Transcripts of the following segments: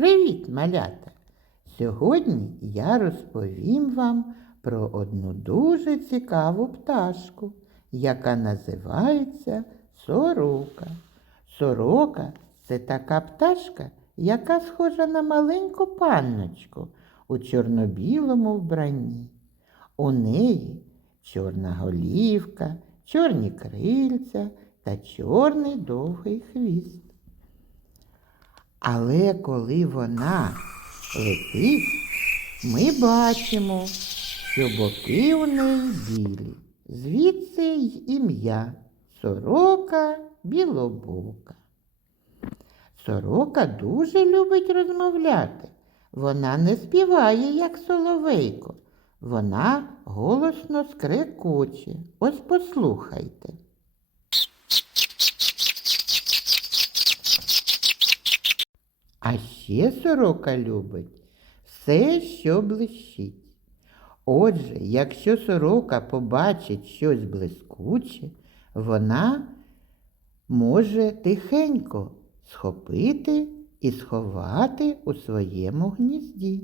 Привіт, малята! Сьогодні я розповім вам про одну дуже цікаву пташку, яка називається сорока. Сорока це така пташка, яка схожа на маленьку панночку у чорно-білому вбранні. У неї чорна голівка, чорні крильця та чорний довгий хвіст. Але коли вона летить, ми бачимо, що боки у неї білі. Звідси й ім'я сорока білобока. Сорока дуже любить розмовляти. Вона не співає, як соловейко. Вона голосно скрекоче. Ось послухайте. А ще сорока любить все, що блищить. Отже, якщо сорока побачить щось блискуче, вона може тихенько схопити і сховати у своєму гнізді.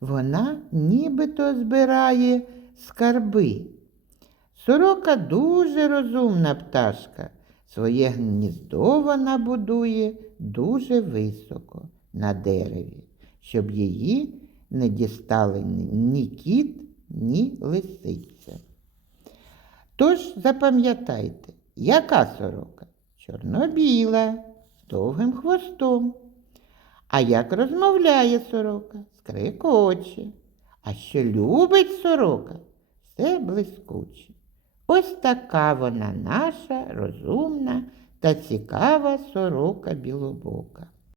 Вона нібито збирає скарби. Сорока дуже розумна пташка. Своє гніздо вона будує дуже високо на дереві, щоб її не дістали ні кіт, ні лисиця. Тож запам'ятайте, яка сорока? Чорно-біла, з довгим хвостом. А як розмовляє сорока? Скрикоче. А що любить сорока? Все блискуче. Ось така вона наша розумна та цікава сорока білобока.